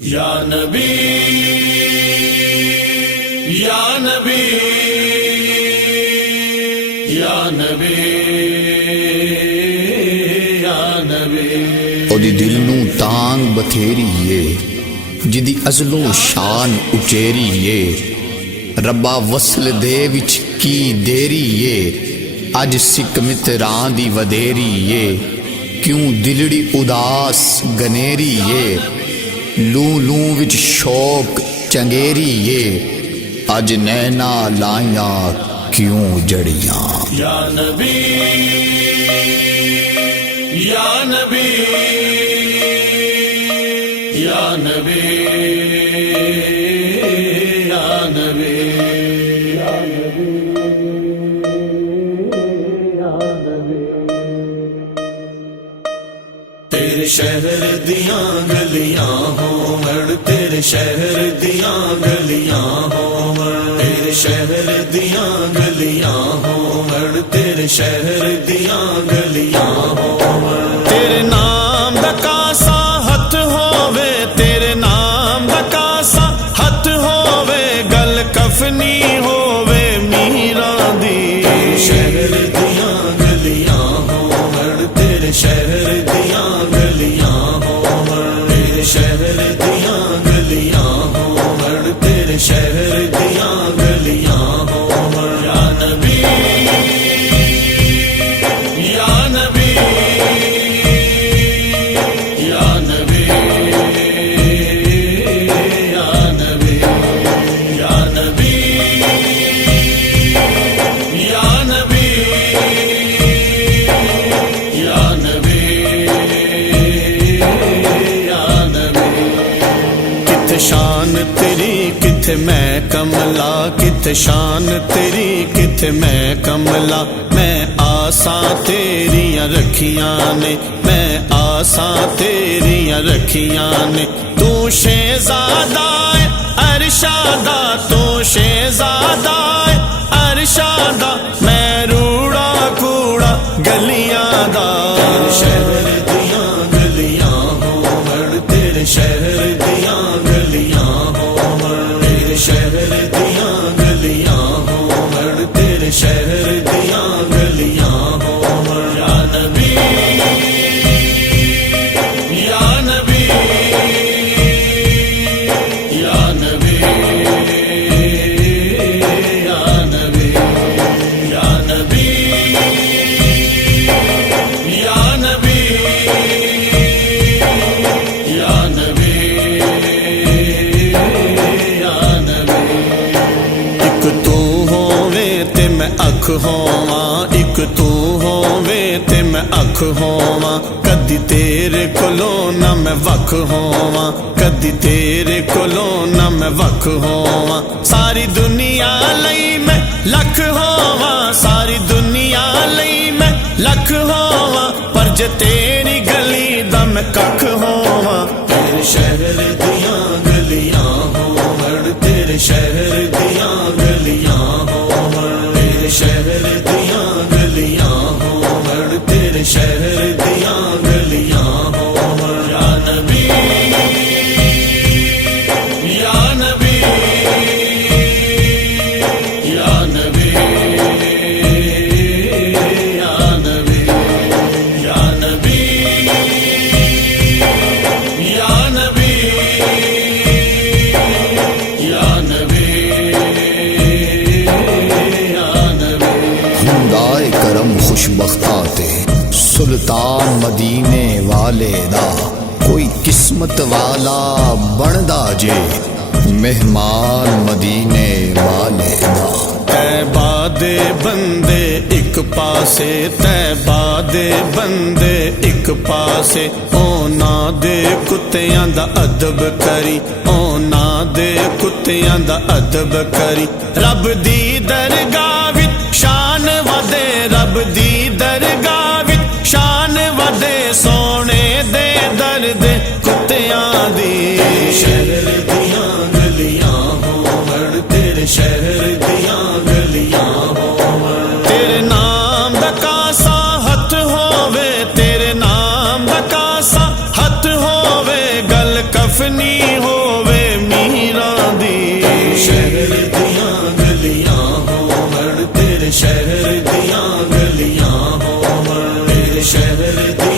या नबी या नबी या नबी या नबी। ओदी दिल नू तांग बथेरी ये जिदी अज़लो शान उचेरी ये। रब्बा वसल दे विच की देरी ये अज सिक मित्रां दी वधेरी ये। क्यों दिलड़ी उदास गनेरी ये लू लू विच शौक चंगेरी ये। अज नैना लाइया क्यों जड़ियां। या नबी या नबी या नबी या नबी या नबी या नबी। तेरे शहर दियां गलियां होवण, तेरे शहर दियां गलियां होवण, तेरे शहर दियां गलियां होवण, तेरे शहर दियां गलियां होवण। तेरे नाम दा कासा हथ होवे, तेरे नाम दा कासा हथ होवे, गल कफनी होवे मीरा दी। तेरे शहर दियां गलियां होवण, तेरे शहर दियां गलियां होवण, तेरे शहर दियां गलियां होवण, तेरे शहर दियां गलियां होवण। या नबी या नबी या नबी या नबी या नबी या नबी या नबी या नबी। किथे शान तेरी किथे मैं कमला, किथे शान तेरी किथे मैं कमला। मैं आसां तेरियां रखियां ने, मैं आसां तेरियां रखियां ने। तू शेहज़ादा है अरशादा, तू शेहज़ादा है अरशादा। मैं रूड़ा कूड़ा गलियां दा। तेरे शहर दियां गलियां होवण, तेरे शहर दियां गलियां होवण, तेरे शहर दियां गलियां होवण, तेरे शहर दियां गलियां होवण। या नबी या नबी या नबी या नबी या नबी या नबी या नबी या नबी। एक तू होवे ते मैं अख होवां, एक तू होवे ते मैं अख होवां। कदी तेरे कोलों ना मैं वख होवां, कदी तेरे कोलों ना मैं वख होवां। सारी दुनिया लई मैं लख होवां, सारी दुनिया लई मैं लख होवां। पर जे तेरी गली दा मैं कख होवां। तेरे शहर दियां गलियां होवण, तेरे शहर दियां गलियां होवण, तेरे शहर दियां गलियां होवण, तेरे शहर दियां गलियां होवण। या नबी या नबी या नबी या नबी या नबी या नबी या नबी या नबी। हुंदाए करम खुशबख्ता ते सुल्तान मदीने वाले दा। कोई किस्मत वाला बनदा जे मेहमान मदीने वाले दा। तैबा दे बंदे एक पासे, तैबा दे बंदे एक पासे। ओना दे कुत्तियां दा अदब करी, ओना दे कुत्तियां दा अदब करी। रब दी दरगाह विच शान वधे, रब दी दरगाह विच शान वधे। सोने दे दर्द कुत्तियां दी। शहर दियां गलियां होवण, तेरे शहर दियां गलियां होवण। तेरे नाम दा कासा हथ होवे, तेरे नाम दा कासा हथ होवे, गल कफनी हो शहर दी